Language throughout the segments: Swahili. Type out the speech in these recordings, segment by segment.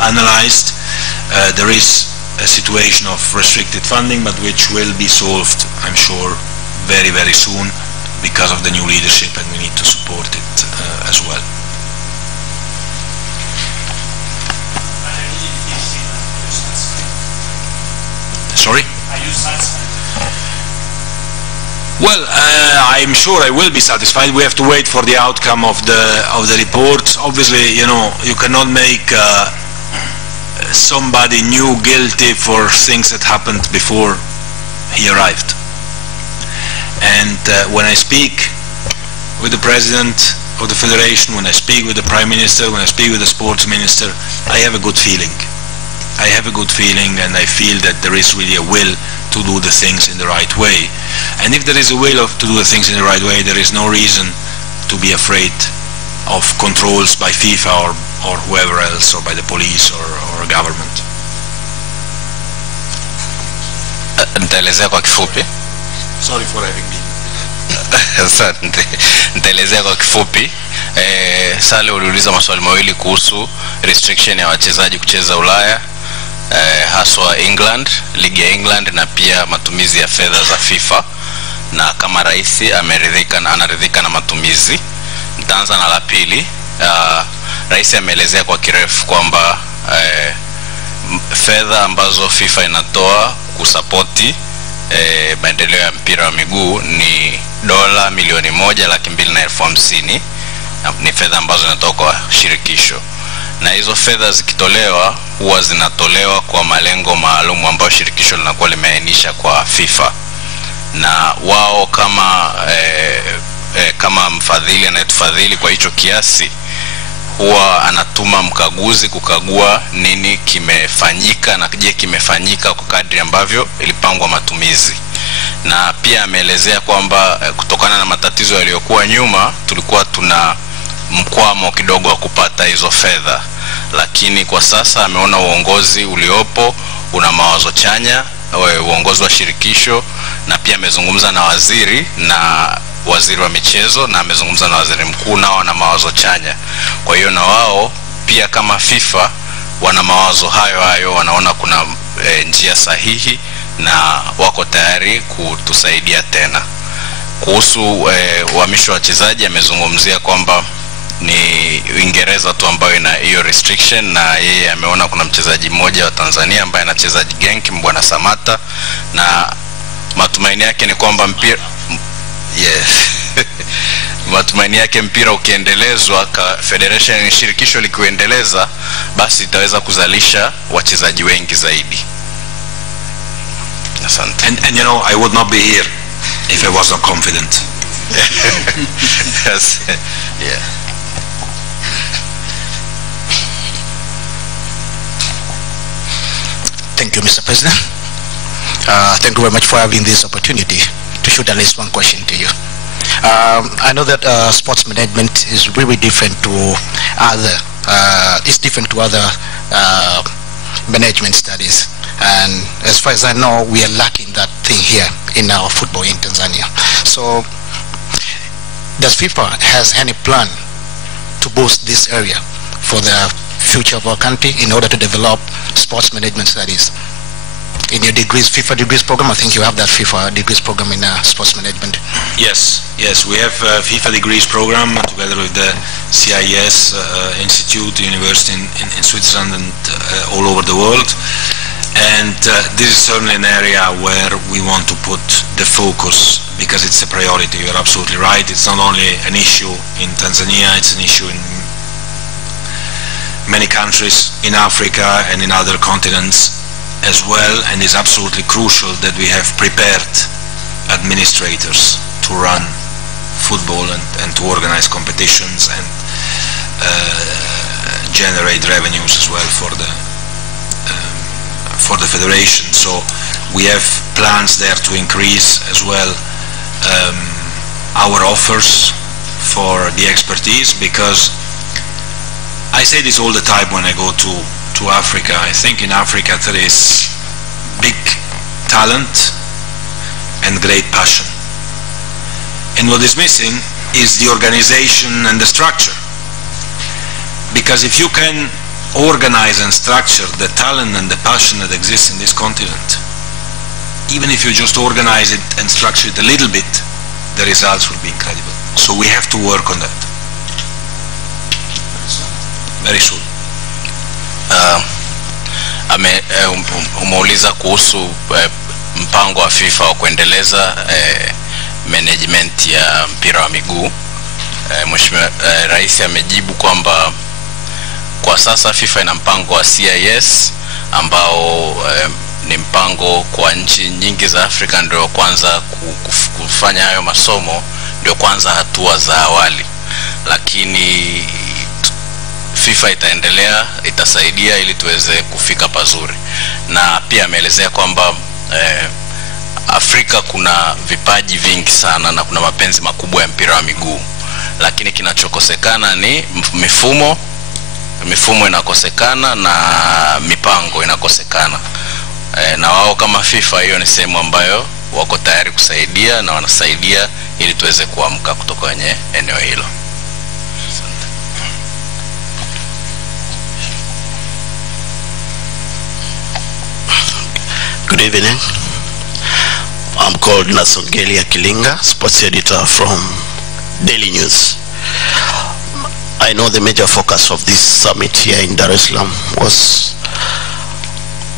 analyzed. There is a situation of restricted funding, but which will be solved, I'm sure, very, very soon because of the new leadership, and we need to support it as well. Sorry? Are you satisfied? Well, I'm sure I will be satisfied. We have to wait for the outcome of the report. Obviously, you know, you cannot make somebody new guilty for things that happened before he arrived. And when I speak with the president of the federation, when I speak with the prime minister, when I speak with the sports minister, I have a good feeling. I have a good feeling, and I feel that there is really a will to do the things in the right way. And if there is a will to do the things in the right way, there is no reason to be afraid of controls by FIFA or whoever else, or by the police or government. Nitaelezea kwa kifupi. Sorry for having been. Asante. Nitaelezea kwa kifupi. Sale uliuliza maswali mawili kuhusu restriction ya wachezaji kucheza Ulaya, haswa England, ligi ya England, na pia matumizi ya fedha za FIFA, na kama rais ameridhika na anaridhika na matumizi. Nitaanza na la pili. Rais ameelezea kwa kirefu kwamba fedha ambazo FIFA inatoa kusapoti maendeleo ya mpira wa miguu ni dola milioni 1,250,000. Ni fedha ambazo zinatoka kwa shirikisho, na hizo fedha zikitolewa huwa zinatolewa kwa malengo maalum ambayo shirikisho linakuwa limeainisha kwa FIFA, na wao kama mfadhili anayetufadhili kwa hicho kiasi huwa anatuma mkaguzi kukagua nini kimefanyika, na je kimefanyika kwa kadri ambavyo ilipangwa matumizi. Na pia ameelezea kwamba kutokana na matatizo yaliyokuwa nyuma tulikuwa tuna mkwamo kidogo wa kupata hizo fedha, lakini kwa sasa ameona uongozi uliopo una mawazo chanya, uongozi wa shirikisho, na pia amezungumza na waziri wa michezo, na amezungumza na waziri mkuu, nao na mawazo chanya. Kwa hiyo na wao pia kama FIFA wana mawazo hayo, wanaona kuna njia sahihi na wako tayari kutusaidia tena. Kuhusu uhamisho wa wachezaji, amezungumzia kwamba ni Uingereza tu ambayo ina hiyo restriction, na yeye ameona kuna mchezaji mmoja wa Tanzania ambaye anacheza Genk, Mbwana Samata, na matumaini yake ni kwamba mpira matumaini yake mpira ukiendelezwa, federation shirikisho likiendeleza, basi itaweza kuzalisha wachezaji wengi zaidi. Asante. And you know, I would not be here if I was not confident. Yes. Yeah. Thank you, Mr. President. Thank you very much for having this opportunity to shoot at least one question to you. I know that sports management is really different to other, management studies. And as far as I know, we are lacking that thing here in our football in Tanzania. So, does FIFA has any plan to boost this area for the future of our country in order to develop sports management studies? In your degrees, FIFA degrees program, I think you have that FIFA degrees program in sports management. Yes, we have a FIFA degrees program together with the CIS Institute, university in Switzerland and all over the world. And this is certainly an area where we want to put the focus, because it's a priority. You're absolutely right. It's not only an issue in Tanzania, it's an issue in many countries in Africa and in other continents as well, and it's absolutely crucial that we have prepared administrators to run football and to organize competitions and generate revenues as well for the federation. So we have plans there to increase as well our offers for the expertise, because I say this all the time when I go to Africa. I think in Africa there is big talent and great passion, and what is missing is the organization and the structure. Because if you can organize and structure the talent and the passion that exists in this continent, even if you just organize it and structure it a little bit, the results will be incredible. So we have to work on that very soon. Umeuliza kuhusu mpango wa FIFA wa kuendeleza management ya mpira wa miguu. Mheshimiwa Rais amejibu kwamba kwa sasa FIFA ina mpango wa CIS ambao ni mpango kwa nchi nyingi za Afrika, ndio kwanza kufanya hayo masomo, ndio kwanza hatua za awali, lakini FIFA itaendelea, itasaidia ili tuweze kufika pazuri. Na pia ameelezea kwamba Afrika kuna vipaji vingi sana na kuna mapenzi makubwa ya mpira wa miguu, lakini kinachokosekana ni mifumo inakosekana na mipango inakosekana. Na wao kama FIFA, hiyo ni sehemu ambayo wako tayari kusaidia na wanasaidia ili tuweze kuamka kutoka kwenye eneo hilo. Good evening. I'm called Nasongelia Kilinga, sports editor from Daily News. I know the major focus of this summit here in Dar es Salaam was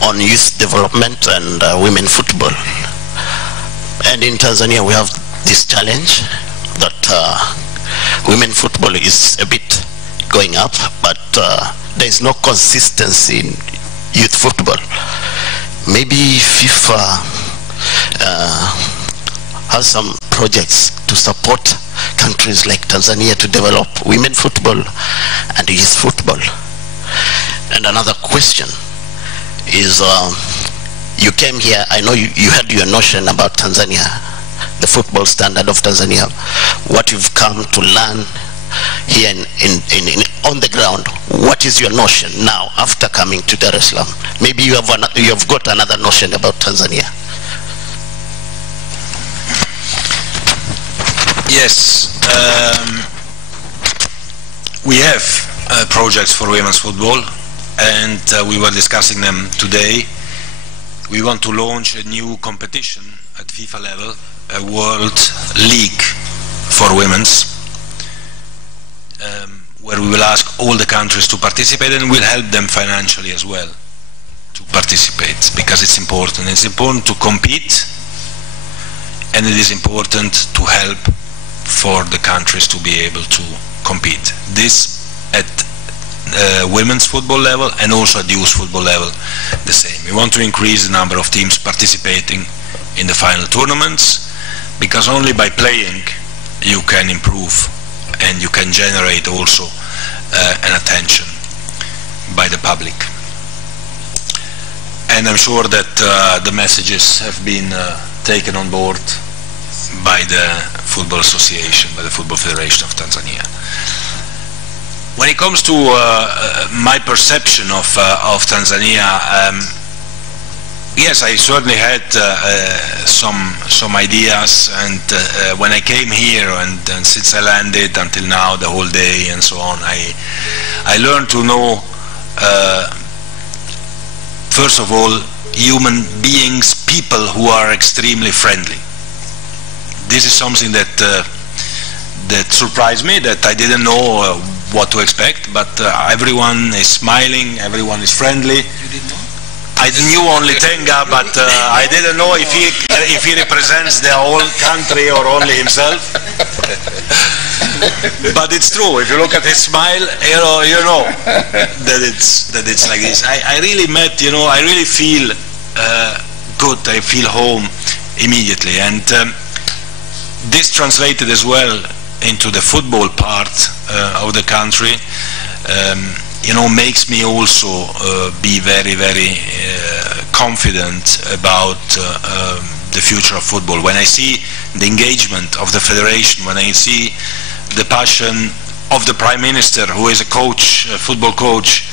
on youth development and women football. And in Tanzania we have this challenge that women football is a bit going up, but there is no consistency in youth football. Maybe FIFA has some projects to support countries like Tanzania to develop women football and youth football. And another question is, you came here, I know you had your notion about Tanzania, the football standard of Tanzania, what you've come to learn here on the ground. What is your notion now after coming to Dar es Salaam? Maybe you have got another notion about Tanzania. Yes, we have projects for women's football, and we were discussing them today. We want to launch a new competition at FIFA level, a World League for women's, where we will ask all the countries to participate, and we'll help them financially as well to participate, because it's important. It's important to compete, and it is important to help for the countries to be able to compete. This at women's football level and also at youth football level the same. We want to increase the number of teams participating in the final tournaments, because only by playing you can improve and you can generate also an attention by the public. And I'm sure that the messages have been taken on board by the Football Association, by the Football Federation of Tanzania. When it comes to my perception of Tanzania, yes, I certainly had some ideas, and when I came here and since I landed until now, the whole day and so on, I learned to know, first of all, human beings, people who are extremely friendly. This is something that surprised me, that I didn't know what to expect, but everyone is smiling, everyone is friendly. You didn't know? I knew only Tenga, but I didn't know if he represents the whole country or only himself. But it's true. If you look at his smile, you know that it's like this. I really met, I really feel good. I feel home immediately, and this translated as well into the football part of the country. Makes me also be very, very confident about the future of football. When I see the engagement of the federation, when I see the passion of the Prime Minister, who is a coach, a football coach,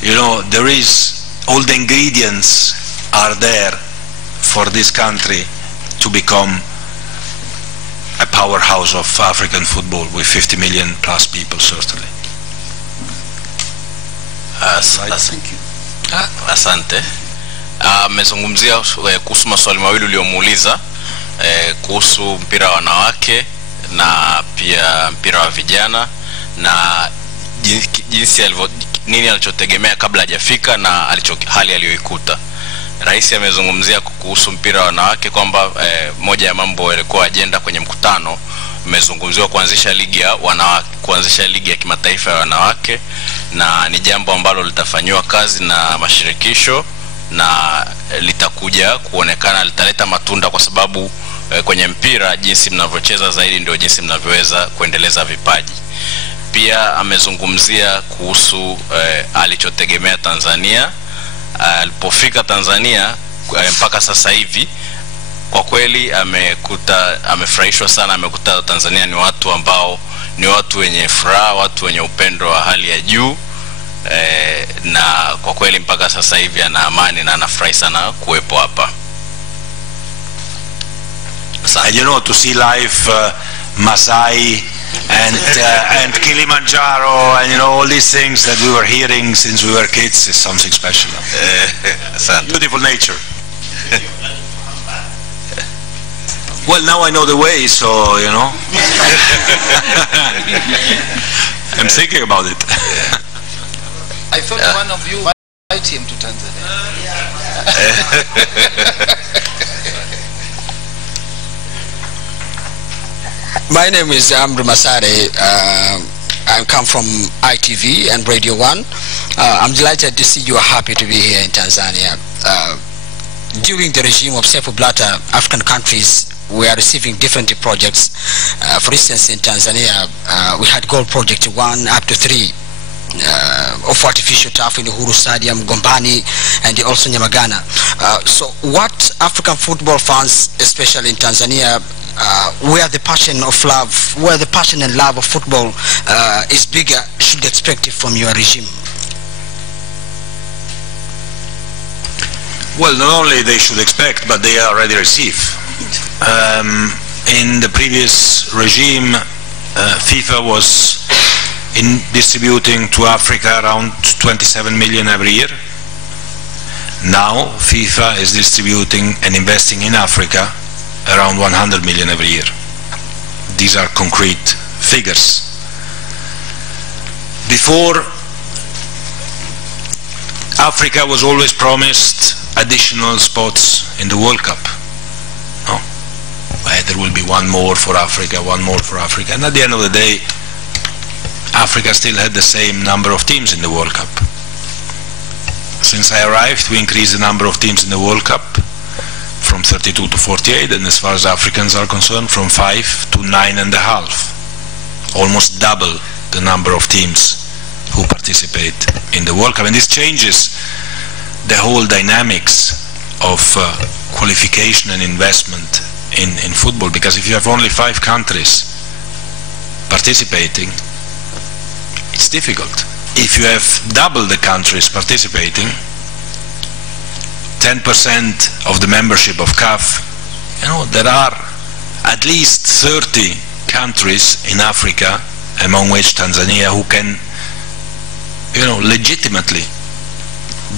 there is all the ingredients are there for this country to become a powerhouse of African football with 50 million plus people, certainly. Thank you. Asante. Mmezungumzia kuhusu maswali mawili uliomuuliza kuhusu mpira wa wanawake na pia mpira wa vijana na jinsi nini alichotegemea kabla hajafika na hali aliyoikuta. Rais amezungumzia kuhusu mpira wa wanawake kwamba moja ya mambo yalikuwa ajenda kwenye mkutano umezungumziwa kuanzisha ligi ya wanawake, kuanzisha ligi ya kimataifa ya wanawake, na ni jambo ambalo litafanywa kazi na mashirikisho na litakuja kuonekana litaleta matunda, kwa sababu kwenye mpira jinsi mnavyocheza zaidi ndio jinsi mnavyoweza kuendeleza vipaji. Pia amezungumzia kuhusu alichotegemea Tanzania alipofika Tanzania mpaka sasa hivi. Kwa kweli amefurahishwa sana, amekuta Tanzania ni watu ambao ni watu wenye furaha, watu wenye upendo wa hali ya juu, na kwa kweli mpaka sasa hivi ana amani na anafurahi sana kuwepo hapa. And you know, to see live Masai and Kilimanjaro and all these things that we were hearing since we were kids is something special. Beautiful nature. Well, now I know the way, so you know. I'm thinking about it. I thought one of you invite him to Tanzania. My name is Amr Masare. I come from ITV and Radio 1. I'm delighted to see you are happy to be here in Tanzania. During the regime of Seif Blatter, African countries were receiving different projects. For instance, in Tanzania, we had Gold Project 1 up to 3 of artificial turf in Uhuru Stadium, Gombani, and also Nyamagana. So what African football fans, especially in Tanzania, where the passion of love, where the passion and love of football is bigger, should expect it from your regime? Well, not only they should expect, but they already receive. In the previous regime, FIFA was distributing to Africa around 27 million every year. Now FIFA is distributing and investing in Africa around 100 million every year. These are concrete figures. Before, Africa was always promised additional spots in the World Cup. No? There will be one more for Africa, one more for Africa. And at the end of the day, Africa still had the same number of teams in the World Cup. Since I arrived, we increased the number of teams in the World Cup from 32 to 48, and as far as Africans are concerned, from 5 to 9.5. Almost double the number of teams who participate in the World Cup. And this changes the whole dynamics of qualification and investment in football, because if you have only 5 countries participating, it's difficult. If you have double the countries participating, 10% of the membership of CAF, you know, there are at least 30 countries in Africa, among which Tanzania, who can, you know, legitimately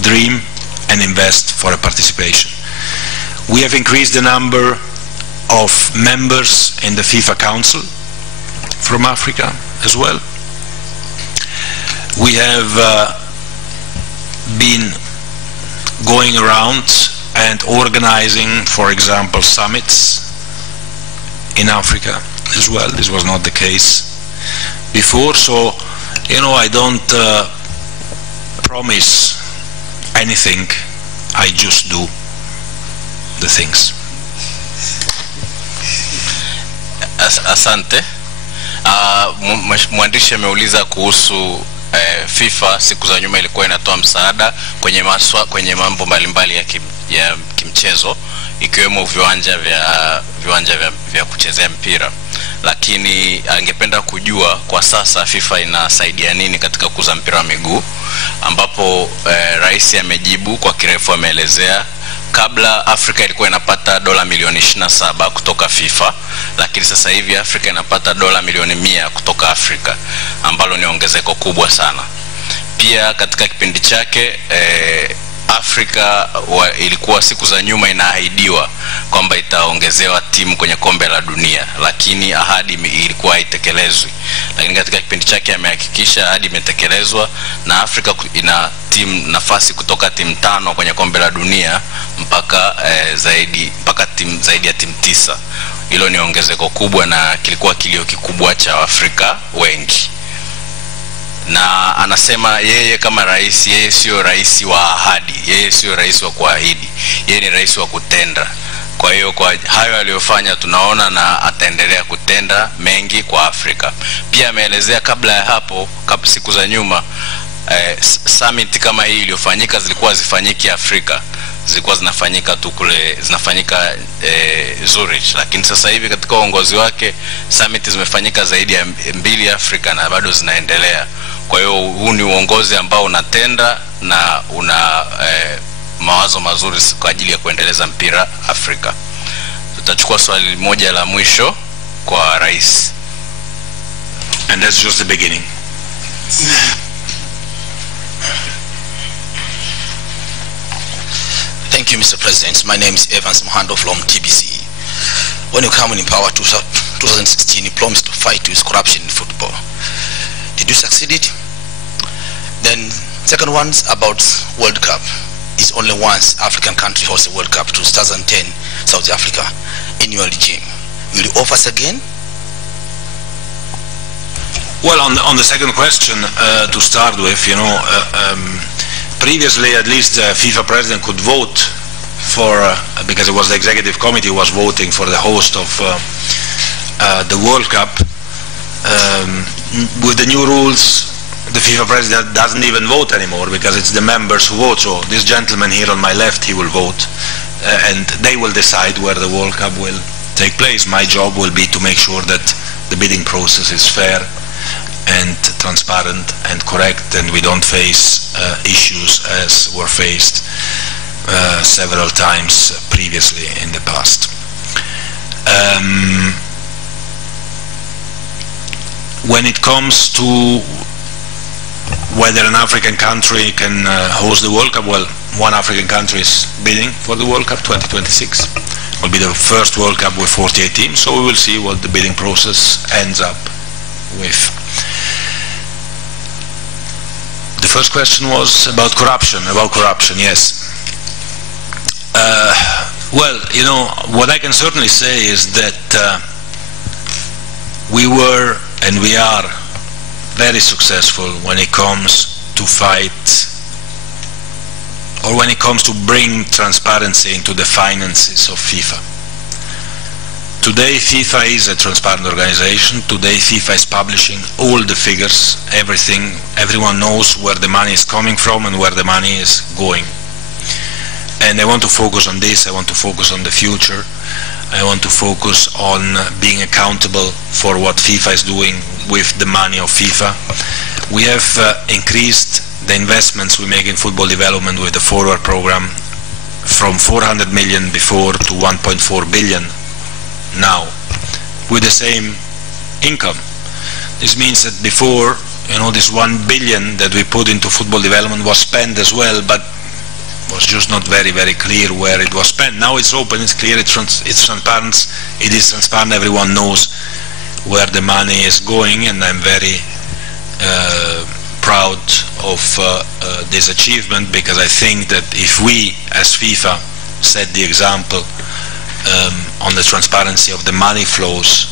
dream and invest for a participation. We have increased the number of members in the FIFA Council from Africa as well. We have been going around and organizing, for example, summits in Africa as well. This was not the case before, so, you know, I don't promise anything, I just do the things. Asante. Mwandishi ameuliza kuhusu FIFA siku za nyuma ilikuwa inatoa msaada kwenye mambo mbalimbali ya kimchezo, ikiwemo viwanja vya kuchezea mpira, lakini angependa kujua kwa sasa FIFA inasaidia nini katika kukuza mpira wa miguu, ambapo Rais amejibu kwa kirefu, ameelezea kabla Afrika ilikuwa inapata dola milioni 27 kutoka FIFA, lakini sasa hivi Afrika inapata dola milioni 100 kutoka Afrika, ambalo ni ongezeko kubwa sana. Pia katika kipindi chake Afrika ilikuwa siku za nyuma inaahidiwa kwamba itaongezewa timu kwenye kombe la dunia, lakini ahadi ilikuwa haitekelezwi. Lakini katika kipindi chake amehakikisha ahadi imetekelezwa, na Afrika ina timu nafasi kutoka timu 5 kwenye kombe la dunia mpaka zaidi ya timu 9. Hilo ni ongezeko kubwa na kilikuwa kilio kikubwa cha Afrika wengi. Na anasema yeye kama rais, yeye sio rais wa ahadi, yeye sio rais wa kuahidi, yeye ni rais wa kutenda. Kwa hiyo kwa hayo aliyofanya tunaona na ataendelea kutenda mengi kwa Afrika. Pia ameelezea kabla ya hapo, siku za nyuma, summit kama hii iliyofanyika zilikuwa zifanyiki Afrika, zilikuwa zinafanyika tu kule, zinafanyika Zurich. Lakini sasa hivi katika uongozi wake summit zimefanyika zaidi ya 2 Afrika na bado zinaendelea. Kwa hiyo huu ni uongozi ambao unatenda na una mawazo mazuri kwa ajili ya kuendeleza mpira Afrika. Tutachukua swali moja la mwisho kwa rais. And that's just the beginning. Thank you, Mr. President. My name is Evans Mohando from TBC. When you come in power 2016, you promised to fight with corruption in football. Did you succeed? Then, second one about World Cup. It's only once African country hosts a World Cup, 2010, South Africa, in your regime. Will you offer us again? Well, on the second question, to start with, previously at least the FIFA president could vote for, because it was the executive committee was voting for the host of the World Cup. With the new rules, the FIFA president doesn't even vote anymore because it's the members who vote. So this gentleman here on my left, he will vote, and they will decide where the World Cup will take place. My job will be to make sure that the bidding process is fair and transparent and correct, and we don't face issues as were faced several times previously in the past. When it comes to whether an African country can host the World Cup, well, one African country is bidding for the World Cup 2026. It will be the first World Cup with 48 teams, so we will see what the bidding process ends up with. The first question was about corruption. Yes. Well, what I can certainly say is that we were and we are very successful when it comes to fight, or when it comes to bring transparency into the finances of FIFA. Today FIFA is a transparent organization. Today FIFA is publishing all the figures, everything. Everyone knows where the money is coming from and where the money is going. And I want to focus on this. I want to focus on the future. I want to focus on being accountable for what FIFA is doing with the money of FIFA. We have increased the investments we make in football development with the forward program from 400 million before to 1.4 billion now, with the same income. This means that before, this 1 billion that we put into football development was spent as well, but was just not very, very clear where it was spent. Now it's open, it's clear, it's transparent, it is transparent, everyone knows where the money is going, and I'm very proud of this achievement, because I think that if we as FIFA set the example on the transparency of the money flows,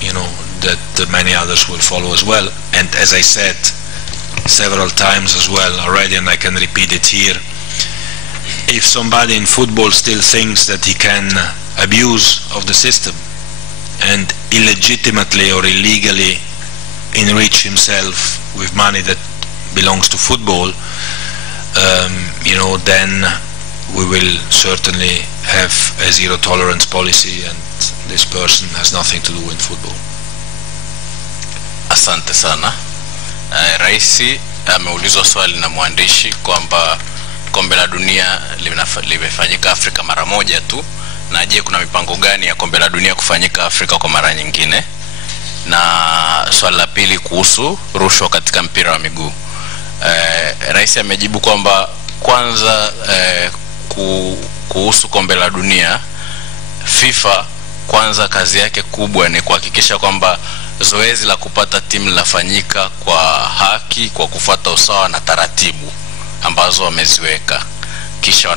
that many others will follow as well. And as I said several times as well already, and I can repeat it here, if somebody in football still thinks that he can abuse of the system and illegitimately or illegally enrich himself with money that belongs to football, then we will certainly have a zero tolerance policy, and this person has nothing to do in football. Asante sana. Rais ameulizwa swali na mwandishi kwamba kombe la dunia limefanyika Afrika mara moja tu, na je, kuna mipango gani ya kombe la dunia kufanyika Afrika kwa mara nyingine? Na swali la pili kuhusu rushwa katika mpira wa miguu. Rais amejibu kwamba kwanza kuhusu kombe la dunia, FIFA kwanza kazi yake kubwa ni kuhakikisha kwamba zoezi la kupata timu linafanyika kwa haki, kwa kufuata usawa na taratibu ambazo wameziweka. Kisha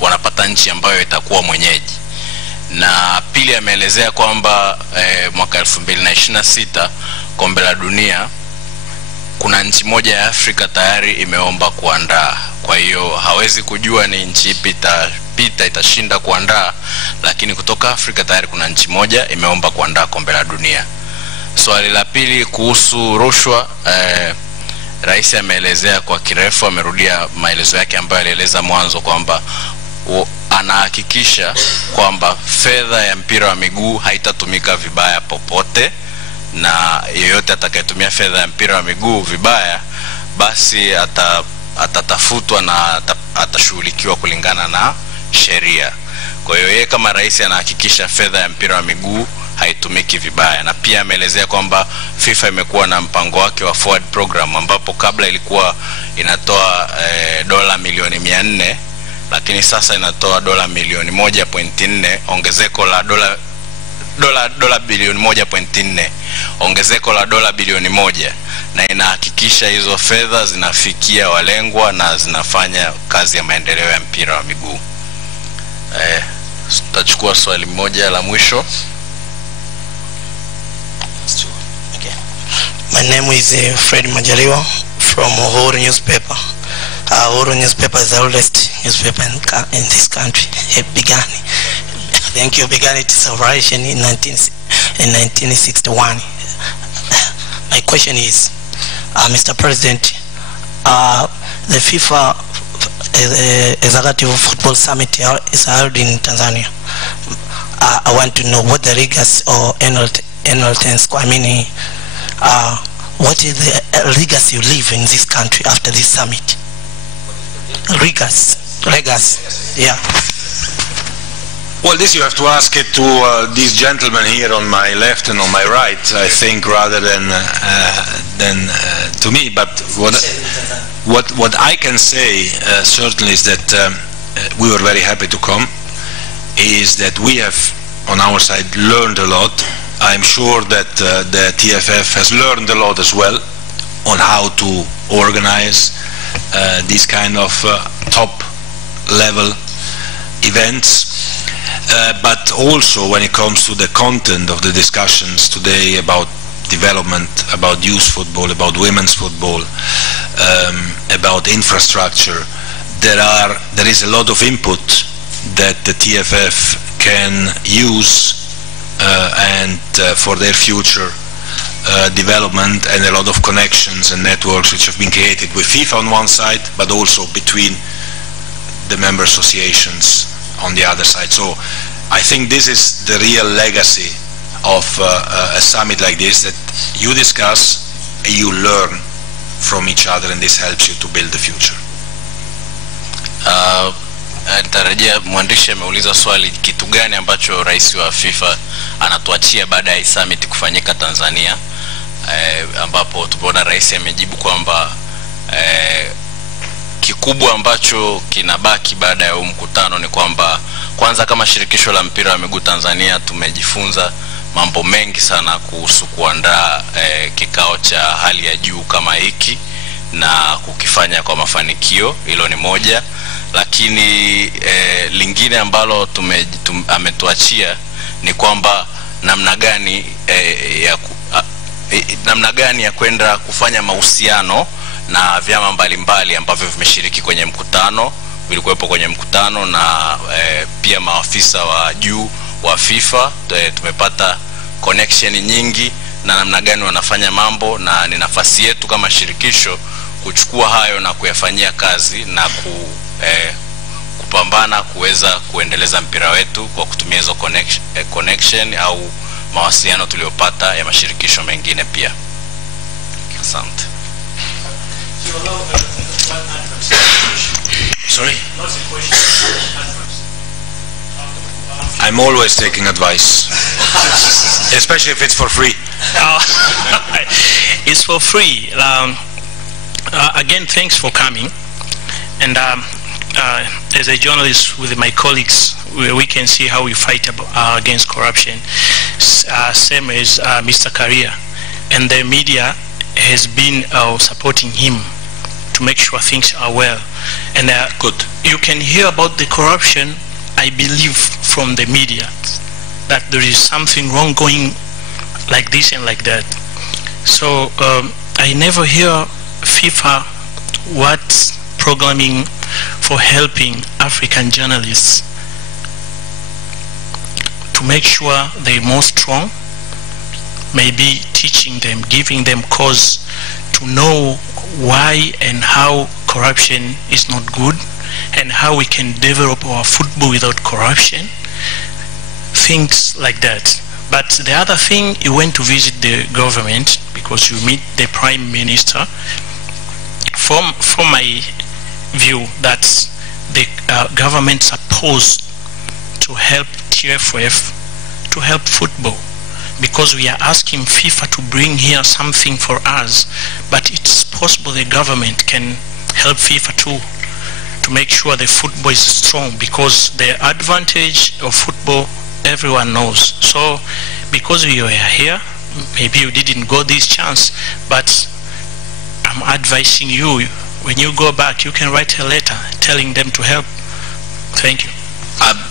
wanapata nchi ambayo itakuwa mwenyeji. Na pili ameelezea kwamba mwaka 2026 kombe la dunia kuna nchi moja ya Afrika tayari imeomba kuandaa. Kwa hiyo hawezi kujua ni nchi ipi itashinda kuandaa, lakini kutoka Afrika tayari kuna nchi moja imeomba kuandaa kombe la dunia. Swali la pili kuhusu rushwa, Rais ameelezea kwa kirefu, amerudia maelezo yake ambayo alieleza mwanzo kwamba anahakikisha kwamba fedha ya mpira wa miguu haitatumika vibaya popote, na yeyote atakayetumia fedha ya mpira wa miguu vibaya basi atatafutwa na atashughulikiwa kulingana na sheria. Kwa hiyo yeye kama rais anahakikisha fedha ya mpira wa miguu haitumiki vibaya. Na pia ameelezea kwamba FIFA imekuwa na mpango wake wa forward program, ambapo kabla ilikuwa inatoa dola milioni 400, lakini sasa inatoa dola milioni 1.4, ongezeko la dola bilioni 1.4, ongezeko la dola bilioni 1, na inahakikisha hizo fedha zinafikia walengwa na zinafanya kazi ya maendeleo ya mpira wa miguu. Tutachukua swali moja la mwisho. Okay. My name is Fred Majaliwa from Uhuru newspaper. Uhuru newspaper is the oldest newspaper in this country. It began its operation in 1961. My question is, Mr. President, the FIFA Executive Football Summit is held in Tanzania. I want to know what the legacy or annual things. I mean, what is the legacy you leave in this country after this summit? Legacy, yeah. Well, this you have to ask it to these gentlemen here on my left and on my right, I think, rather than to me. But what I can say certainly is that we were very happy to come. Is that we have on our side learned a lot. I'm sure that the TFF has learned a lot as well on how to organize these kind of top level events. But also when it comes to the content of the discussions today about development, about youth football, about women's football, about infrastructure, there is a lot of input that the TFF can use and for their future development, and a lot of connections and networks which have been created with FIFA on one side, but also between the member associations on the other side. So I think this is the real legacy of a summit like this, that you discuss, you learn from each other, and this helps you to build the future. Tarajia mwandishi ameuliza swali, kitu gani ambacho rais wa FIFA anatuachia baada ya summit kufanyika Tanzania, ambapo tumeona rais amejibu kwamba kikubwa ambacho kinabaki baada ya mkutano ni kwamba kwanza kama shirikisho la mpira wa miguu Tanzania tumejifunza mambo mengi sana kuhusu kuandaa kikao cha hali ya juu kama hiki na kukifanya kwa mafanikio. Hilo ni moja, lakini lingine ambalo ametuachia ni kwamba namna gani ya kwenda kufanya mahusiano na vyama mbalimbali ambavyo vimeshiriki kwenye mkutano, vilikuwepo kwenye mkutano, na pia maafisa wa juu wa FIFA. Tumepata connection nyingi na namna gani wanafanya mambo, na ni nafasi yetu kama shirikisho kuchukua hayo na kuyafanyia kazi na kupambana kuweza kuendeleza mpira wetu kwa kutumia hizo connection au mawasiliano tuliyopata ya mashirikisho mengine pia. Asante. Sorry? I'm always taking advice, especially if it's for free. It's for free. again, thanks for coming. And as a journalist with my colleagues, we can see how we fight against corruption, same as Mr. Karia. And the media has been supporting him to make sure things are well. And good. You can hear about the corruption, I believe, from the media, that there is something wrong going like this and like that. So I never hear FIFA what's programming for helping African journalists to make sure they're more strong, maybe teaching them, giving them cause to know why and how corruption is not good, and how we can develop our football without corruption, things like that. But the other thing, you went to visit the government because you meet the Prime Minister. From my view, that the government supposed to help TFF to help football, because we are asking FIFA to bring here something for us, but it's possible the government can help FIFA too, to make sure the football is strong, because the advantage of football everyone knows. So because we were here, maybe you didn't go this chance, but I'm advising you, when you go back, you can write a letter telling them to help. Thank you.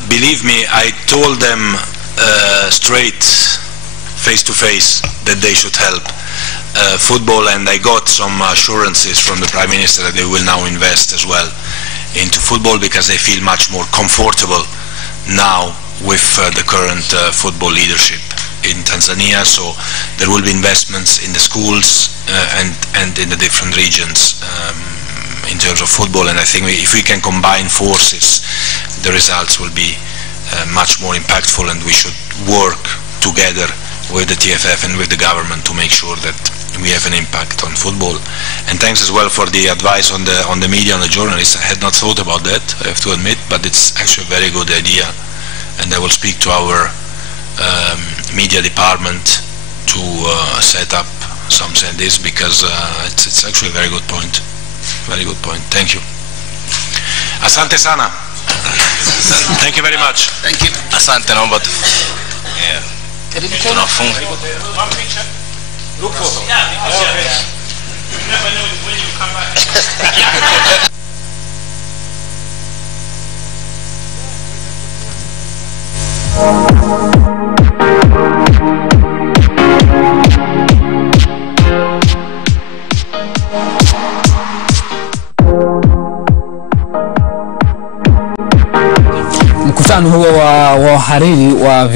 Believe me, I told them straight, face to face, that they should help football, and I got some assurances from the Prime Minister that they will now invest as well into football, because they feel much more comfortable now with the current football leadership in Tanzania. So there will be investments in the schools and in the different regions in terms of football, and I think if we can combine forces, the results will be much more impactful, and we should work together with the TFF and with the government to make sure that we have an impact on football. And thanks as well for the advice on the media and the journalists. I had not thought about that, I have to admit, but it's actually a very good idea, and I will speak to our media department to set up something like this, because it's actually a very good point. Very good point. Thank you. Asante sana. Thank you very much. Thank you. Asante, naomba tu. Yeah. Tunafunga. Mkutano huo wa wahariri wa